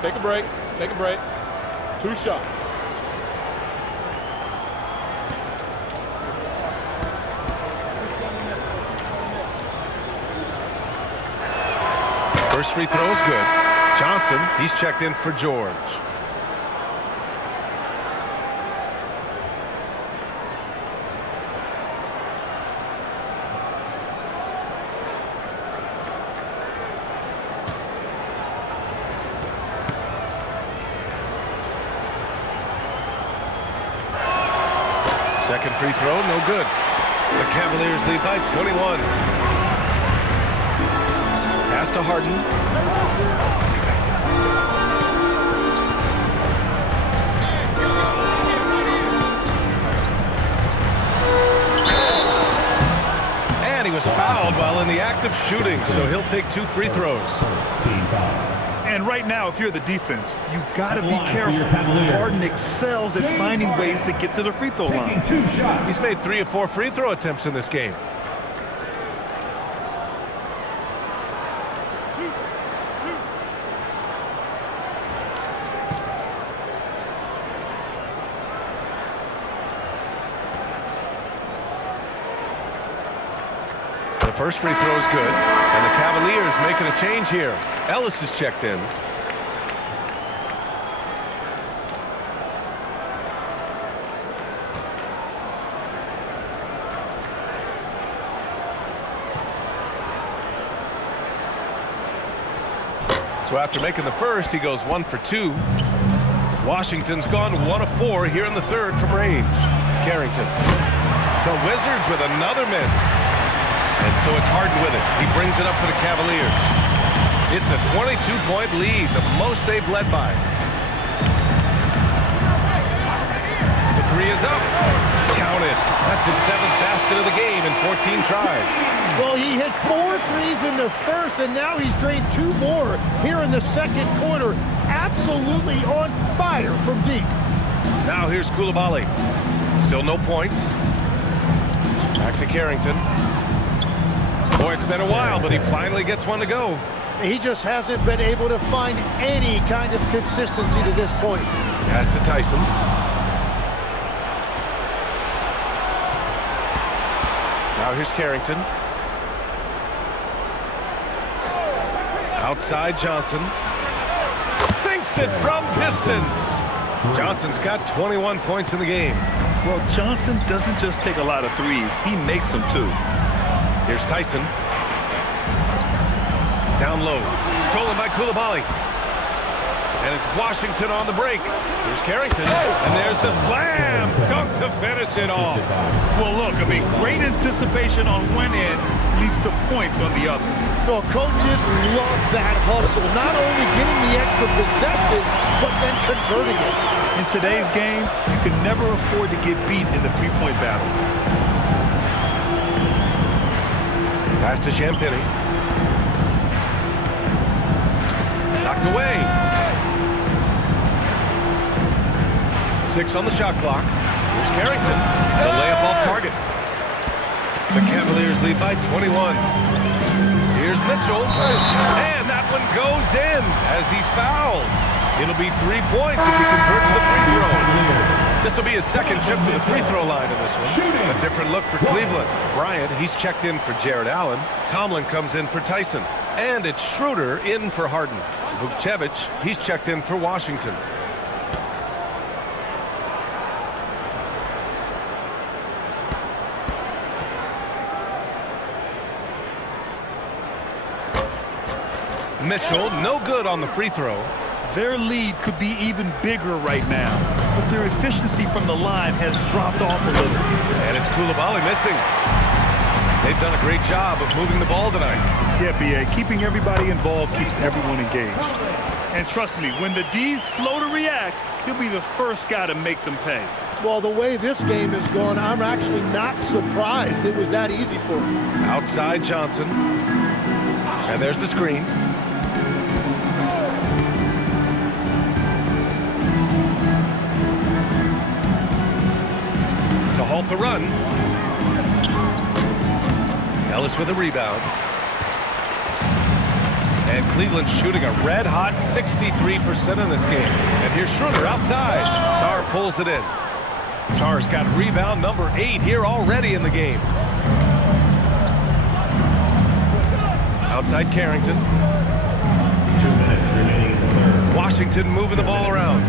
Take a break. Take a break. 2 shots. First free throw is good. Johnson, he's checked in for George. Second free throw, no good. The Cavaliers lead by 21. Pass to Harden. And he was fouled while in the act of shooting, so he'll take 2 free throws. Team foul. And right now, if you're the defense, you got to be careful. Harden excels at finding ways to get to the free throw line. Taking 2 shots. He's made 3 or 4 free throw attempts in this game. The first free throw is good, and the Cavaliers making a change here. Ellis is checked in. So after making the first, he goes 1 for 2. Washington's gone 1 of 4 here in the third from range. Carrington. The Wizards with another miss. And so it's Harden with it. He brings it up for the Cavaliers. It's a 22-point lead, the most they've led by. The three is up. Counted. That's his 7th basket of the game in 14 tries. Well, he hit 4 threes in the first, and now he's drained 2 more here in the second quarter. Absolutely on fire from deep. Now here's Coulibaly. Still no points. Back to Carrington. Boy, it's been a while, but he finally gets one to go. He just hasn't been able to find any kind of consistency to this point. Pass to Tyson. Now here's Carrington. Outside Johnson. Sinks it from distance. Johnson's got 21 points in the game. Well, Johnson doesn't just take a lot of threes. He makes them, too. Here's Tyson. Down low. Stolen by Coulibaly. And it's Washington on the break. Here's Carrington. And there's the slam. Dunk to finish it off. Well, look, I mean, great anticipation on one end leads to points on the other. No, coaches love that hustle. Not only getting the extra possession, but then converting it. In today's game, you can never afford to get beat in the three-point battle. Pass to Champagny. Knocked away. 6 on the shot clock. Here's Carrington. The layup off target. The Cavaliers lead by 21. Here's Mitchell. And that one goes in as he's fouled. It'll be 3 points if he converts the free throw. This will be his second trip to the free throw line in this one. A different look for Cleveland. Bryant, he's checked in for Jared Allen. Tomlin comes in for Tyson. And it's Schroeder in for Harden. Vukcevic, he's checked in for Washington. Mitchell, no good on the free throw. Their lead could be even bigger right now, but their efficiency from the line has dropped off a little. And it's Coulibaly missing. They've done a great job of moving the ball tonight. Yeah, B.A., keeping everybody involved keeps everyone engaged. And trust me, when the D's slow to react, he'll be the first guy to make them pay. Well, the way this game has gone, I'm actually not surprised it was that easy for him. Outside Johnson. And there's the screen. To halt the run. Ellis with a rebound. And Cleveland shooting a red-hot 63% in this game. And here's Schroeder outside. Sarr pulls it in. Sarr's got rebound number 8 here already in the game. Outside Carrington. 2 minutes remaining in the third. Washington moving the ball around.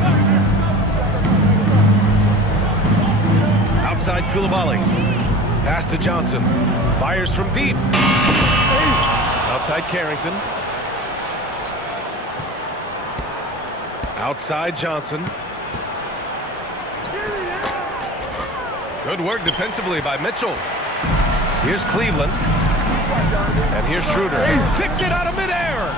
Outside Coulibaly. Pass to Johnson. Fires from deep. Outside Carrington. Outside Johnson. Good work defensively by Mitchell. Here's Cleveland. And here's Schroeder. Picked it out of midair.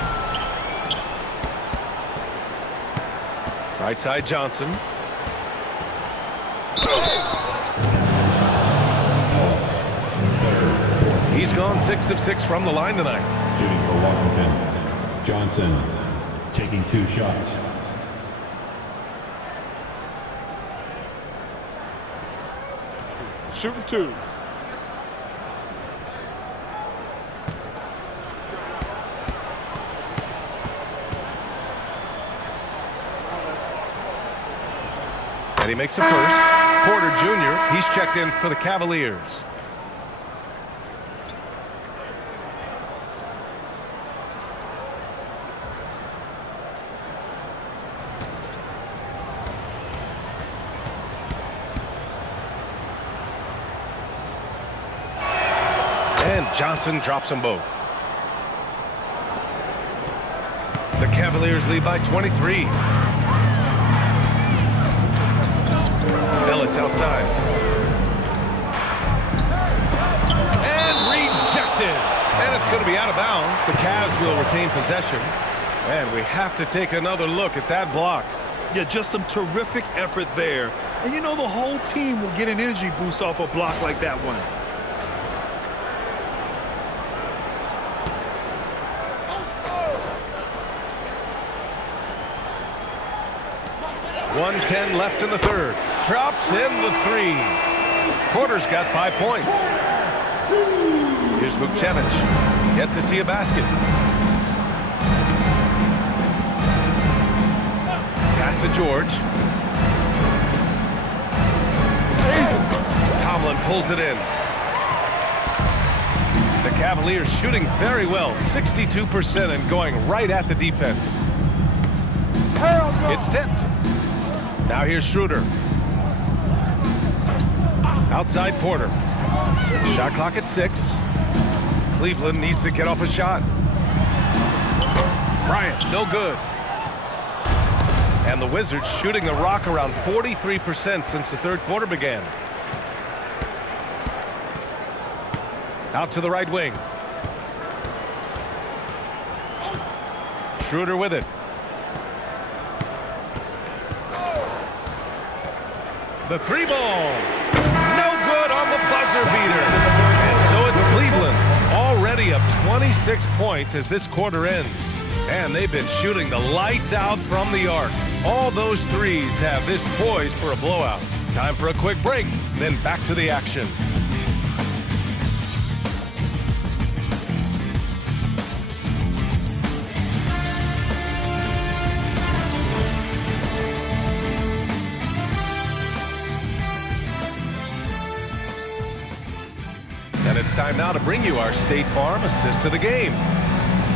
Right side Johnson. He's gone 6 of 6 from the line tonight. Shooting for Washington. Johnson taking 2 shots. Shooting 2. And he makes a first. Porter Jr., he's checked in for the Cavaliers. And Johnson drops them both. The Cavaliers lead by 23. Ellis outside. It's going to be out of bounds. The Cavs will retain possession. And we have to take another look at that block. Yeah, just some terrific effort there. And you know the whole team will get an energy boost off a block like that one. 1:10 left in the third. Drops in the three. Porter's got 5 points. Here's Vukcevic. Yet to see a basket. Pass to George. Tomlin pulls it in. The Cavaliers shooting very well, 62% and going right at the defense. It's tipped. Now here's Schroeder. Outside Porter. Shot clock at 6. Cleveland needs to get off a shot. Bryant, no good. And the Wizards shooting the rock around 43% since the third quarter began. Out to the right wing. Schroeder with it. The three ball. No good on the buzzer beater. And so it's Cleveland already up 26 points as this quarter ends. And they've been shooting the lights out from the arc. All those threes have this poised for a blowout. Time for a quick break, then back to the action. And it's time now to bring you our State Farm assist of the game.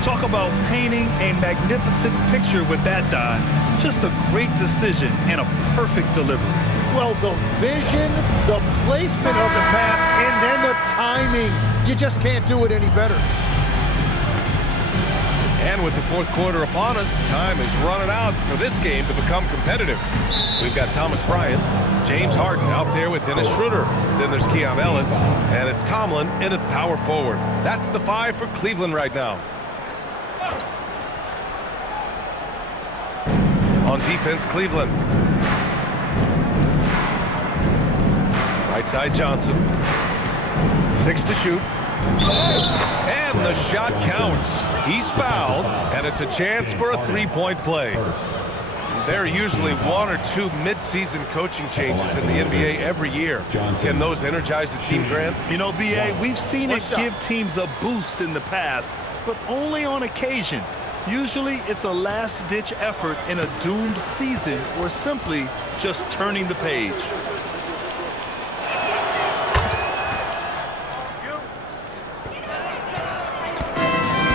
Talk about painting a magnificent picture with that dive. Just a great decision and a perfect delivery. Well, the vision, the placement of the pass, and then the timing. You just can't do it any better. And with the fourth quarter upon us, time is running out for this game to become competitive. We've got Thomas Bryant, James Harden out there with Dennis Schroeder. Then there's Keon Ellis, and it's Tomlin in at power forward. That's the 5 for Cleveland right now. On defense, Cleveland. Right side, Johnson. 6 to shoot. And the shot counts. He's fouled, and it's a chance for a three-point play. There are usually 1 or 2 mid-season coaching changes in the NBA every year. Can those energize the team, Grant? You know, B.A., we've seen it give teams a boost in the past, but only on occasion. Usually it's a last-ditch effort in a doomed season or simply just turning the page.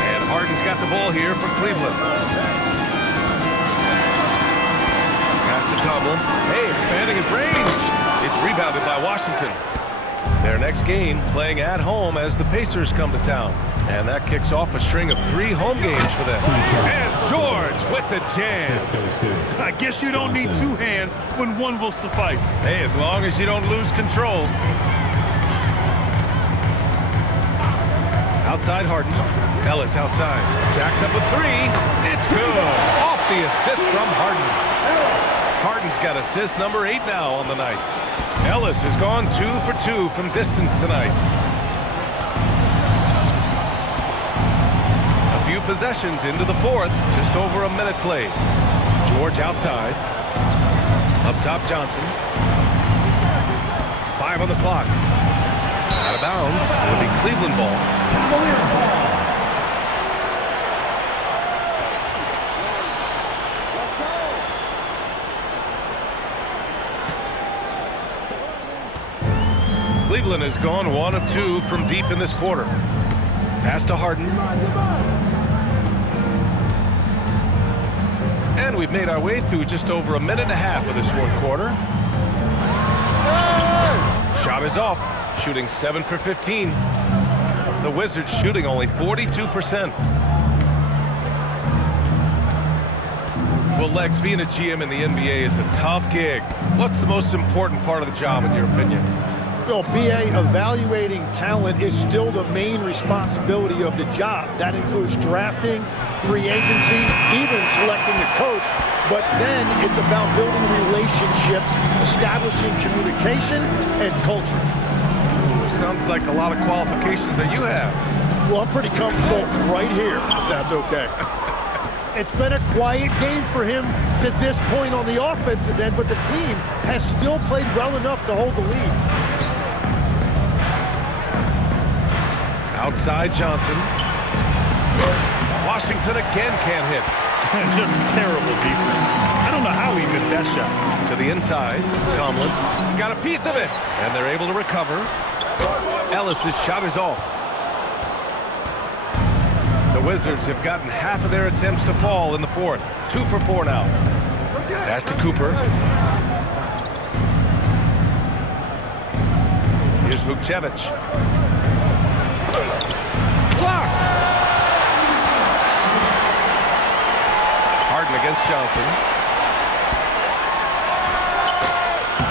And Harden's got the ball here for Cleveland. Pass to Tomlin. Hey, expanding his range. It's rebounded by Washington. Their next game playing at home as the Pacers come to town. And that kicks off a string of 3 home games for them. And George with the jam. I guess you don't need 2 hands when 1 will suffice. Hey, as long as you don't lose control. Outside Harden. Ellis outside. Jacks up a 3. It's good. Off the assist from Harden. Harden's got assist number 8 now on the night. Ellis has gone 2 for 2 from distance tonight. Few possessions into the fourth, just over a minute played. George outside. Up top, Johnson. 5 on the clock. Out of bounds. It'll be Cleveland ball. Cavaliers ball. Cleveland has gone 1 of 2 from deep in this quarter. Pass to Harden. And we've made our way through just over a minute and a half of this fourth quarter. Shot is off, shooting 7 for 15. The Wizards shooting only 42%. Well, Lex, being a GM in the NBA is a tough gig. What's the most important part of the job, in your opinion? Well, BA, evaluating talent is still the main responsibility of the job. That includes drafting, free agency, even selecting a coach. But then it's about building relationships, establishing communication, and culture. Sounds like a lot of qualifications that you have. Well, I'm pretty comfortable right here, if that's okay. It's been a quiet game for him to this point on the offensive end, but the team has still played well enough to hold the lead. Outside Johnson. Washington again can't hit. Just terrible defense. I don't know how he missed that shot. To the inside, Tomlin got a piece of it, and they're able to recover. Ellis's shot is off. The Wizards have gotten half of their attempts to fall in the fourth. 2 for 4 now. Pass to Cooper. Here's Vukcevic. Blocked! Harden against Johnson.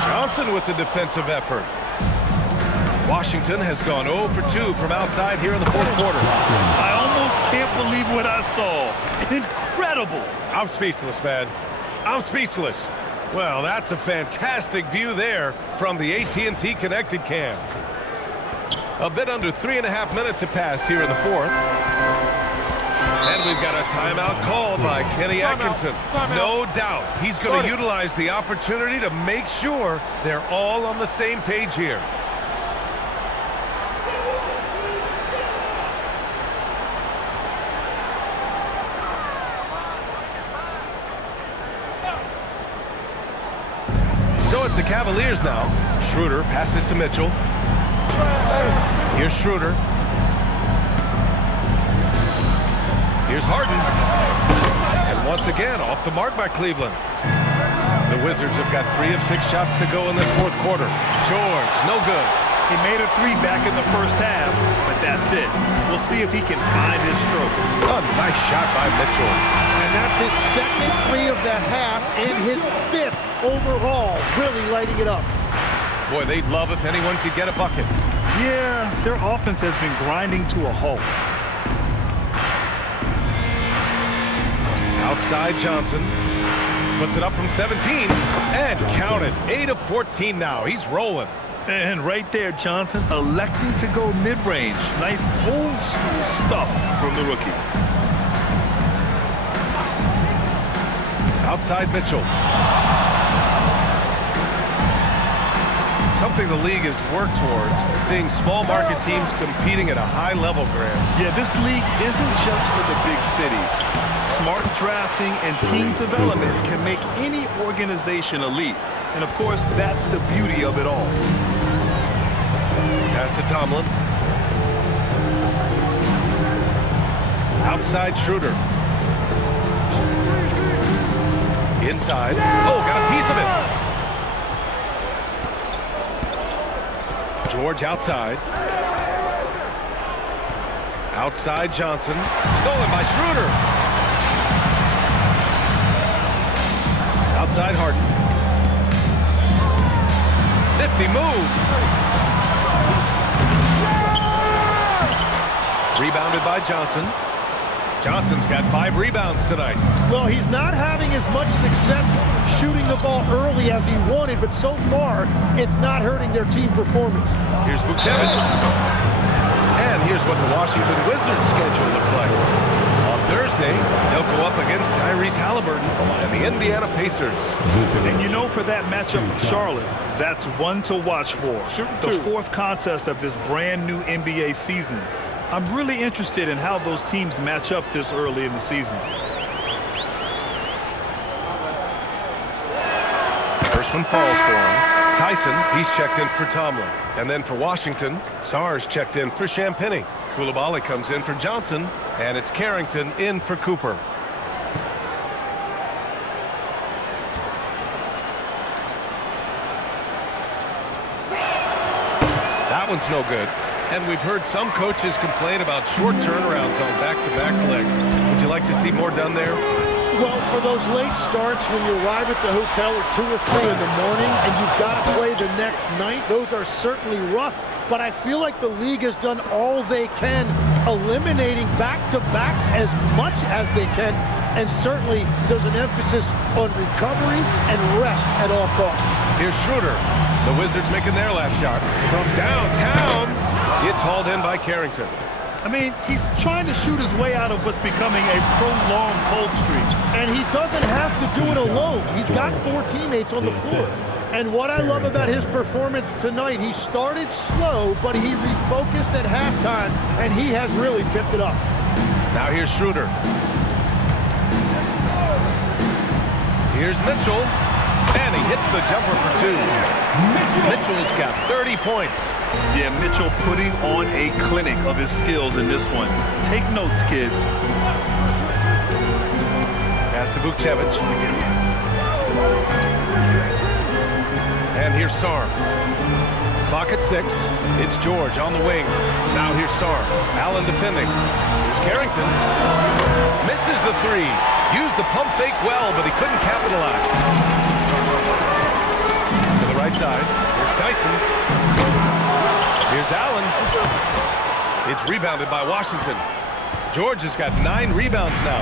Johnson with the defensive effort. Washington has gone 0 for 2 from outside here in the fourth quarter. I almost can't believe what I saw. Incredible. I'm speechless, man. I'm speechless. Well, that's a fantastic view there from the AT&T Connected Cam. A bit under 3.5 minutes have passed here in the fourth. And we've got a timeout called by Kenny Atkinson. No doubt he's going to utilize the opportunity to make sure they're all on the same page here. So it's the Cavaliers now. Schroeder passes to Mitchell. Here's Schroeder. Here's Harden. And once again, off the mark by Cleveland. The Wizards have got 3 of 6 shots to go in this fourth quarter. George, no good. He made a 3 back in the first half, but that's it. We'll see if he can find his stroke. A nice shot by Mitchell. And that's his second 3 of the half and his 5th overall, really lighting it up. Boy, they'd love if anyone could get a bucket. Yeah, their offense has been grinding to a halt. Outside Johnson. Puts it up from 17. And count it. 8 of 14 now. He's rolling. And right there, Johnson electing to go mid-range. Nice old-school stuff from the rookie. Outside Mitchell. Something the league has worked towards, seeing small market teams competing at a high level, Graham. Yeah, this league isn't just for the big cities. Smart drafting and team development can make any organization elite. And of course, that's the beauty of it all. Pass to Tomlin. Outside Schroeder. Inside. Oh, got a piece of it. George outside. Outside Johnson. Stolen by Schroeder. Outside Harden. Nifty move. Rebounded by Johnson. Johnson's got 5 rebounds tonight. Well, he's not having as much success shooting the ball early as he wanted, but so far, it's not hurting their team performance. Here's Vukcevic. And here's what the Washington Wizards schedule looks like. On Thursday, they'll go up against Tyrese Halliburton and the Indiana Pacers. And you know, for that matchup with Charlotte, that's one to watch for. The 4th contest of this brand new NBA season. I'm really interested in how those teams match up this early in the season. First one falls for him. Tyson, he's checked in for Tomlin. And then for Washington, Sarr's checked in for Champagnie. Coulibaly comes in for Johnson, and it's Carrington in for Cooper. That one's no good. And we've heard some coaches complain about short turnarounds on back-to-back legs. Would you like to see more done there? Well, for those late starts when you arrive at the hotel at 2 or 3 in the morning and you've got to play the next night, those are certainly rough. But I feel like the league has done all they can, eliminating back-to-backs as much as they can. And certainly there's an emphasis on recovery and rest at all costs. Here's Schroeder. The Wizards making their last shot. From downtown, it's hauled in by Carrington. I mean, he's trying to shoot his way out of what's becoming a prolonged cold streak. And he doesn't have to do it alone. He's got 4 teammates on the floor. And what I love about his performance tonight, he started slow, but he refocused at halftime, and he has really picked it up. Now here's Schroeder. Here's Mitchell, and he hits the jumper for 2. Mitchell's got 30 points. Yeah, Mitchell putting on a clinic of his skills in this one. Take notes, kids. Pass to Vukcevic. And here's Sarr. Clock at 6. It's George on the wing. Now here's Sarr. Allen defending. Here's Carrington. Misses the 3. Used the pump fake well, but he couldn't capitalize. To the right side. Here's Tyson. Here's Allen. It's rebounded by Washington. George has got 9 rebounds now.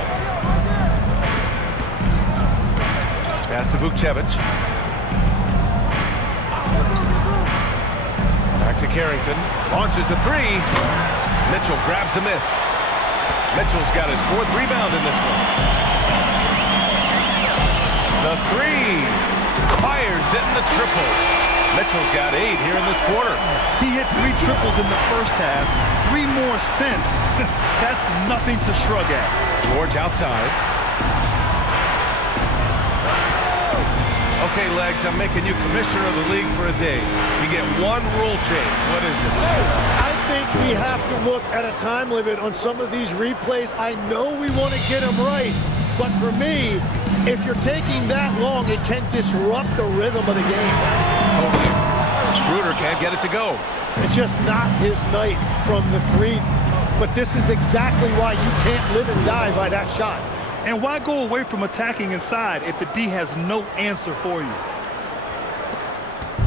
Pass to Vukcevic. Back to Carrington. Launches a 3. Mitchell grabs a miss. Mitchell's got his 4th rebound in this one. The 3. Fires in the triple. Mitchell's got 8 here in this quarter. He hit 3 triples in the first half. 3 more since. That's nothing to shrug at. George outside. Okay, Legs, I'm making you commissioner of the league for a day. You get 1 rule change. What is it? I think we have to look at a time limit on some of these replays. I know we want to get them right, but for me, if you're taking that long, it can disrupt the rhythm of the game. Totally. Schroeder can't get it to go. It's just not his night from the 3, but this is exactly why you can't live and die by that shot. And why go away from attacking inside if the D has no answer for you?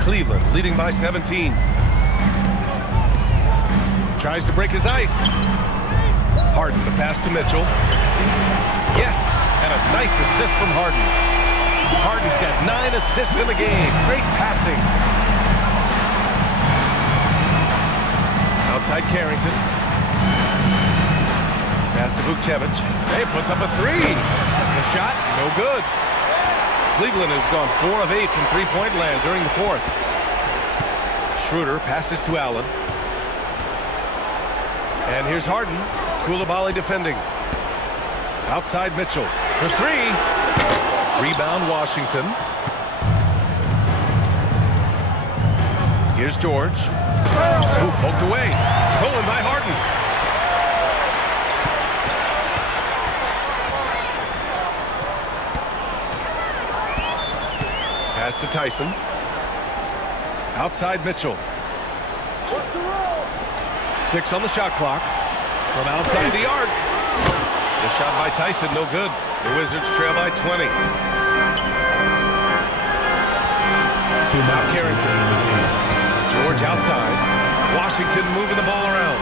Cleveland leading by 17. Tries to break his ice. Harden the pass to Mitchell. Yes, and a nice assist from Harden. Harden's got 9 assists in the game. Great passing. Outside Carrington. Pass to Vukcevic. He puts up a 3. The shot, no good. Cleveland has gone 4 of 8 from three-point land during the 4th. Schroeder passes to Allen. And here's Harden. Coulibaly defending. Outside Mitchell for 3. Rebound Washington. Here's George. Ooh, poked away. Stolen by Harden. Pass to Tyson. Outside Mitchell. 6 on the shot clock. From outside the arc. The shot by Tyson, no good. The Wizards trail by 20. Now Carrington. George outside. Washington moving the ball around.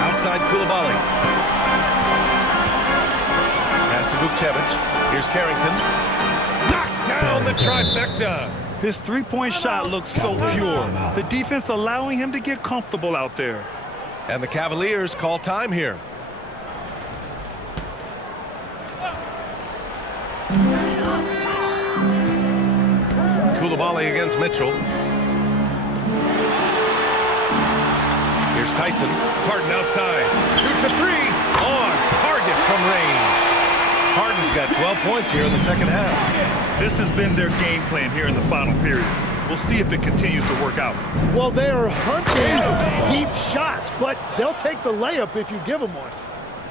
Outside Coulibaly. Pass to Vukcevic. Here's Carrington. Knocks down the trifecta. His 3-point shot looks so pure. The defense allowing him to get comfortable out there. And the Cavaliers call time here. Coulibaly against Mitchell. Here's Tyson. Harden outside. Shoots a 3. On target from range. Harden's got 12 points here in the second half. This has been their game plan here in the final period. We'll see if it continues to work out. Well, they are hunting deep shots, but they'll take the layup if you give them one.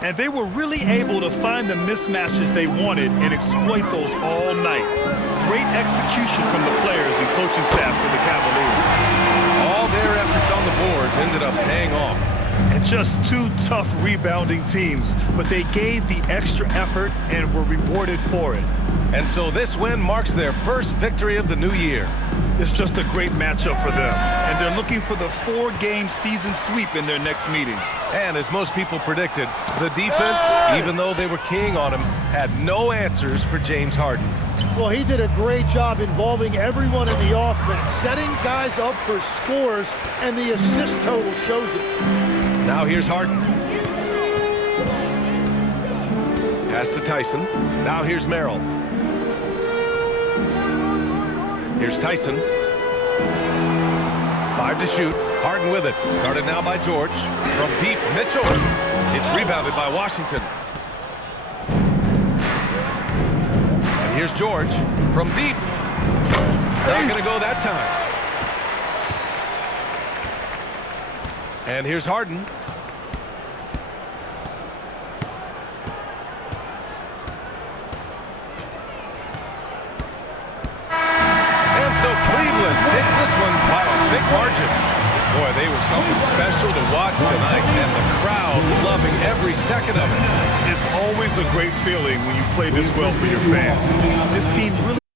And they were really able to find the mismatches they wanted and exploit those all night. Great execution from the players and coaching staff for the Cavaliers. All their efforts on the boards ended up paying off. And Just two tough rebounding teams, but they gave the extra effort and were rewarded for it. And so this win marks their first victory of the new year. It's just a great matchup for them, and they're looking for the 4-game season sweep in their next meeting. And as most people predicted, the defense, even though they were keying on him, had no answers for James Harden. Well, he did a great job involving everyone in the offense, setting guys up for scores, and the assist total shows it. Now here's Harden. Pass to Tyson. Now here's Merrill. Here's Tyson. 5 to shoot. Harden with it. Guarded now by George. From deep, Mitchell. It's rebounded by Washington. And here's George. From deep. Not going to go that time. And here's Harden. Takes this one by a big margin. Boy, they were something special to watch tonight, and the crowd loving every second of it. It's always a great feeling when you play this well for your fans. This team really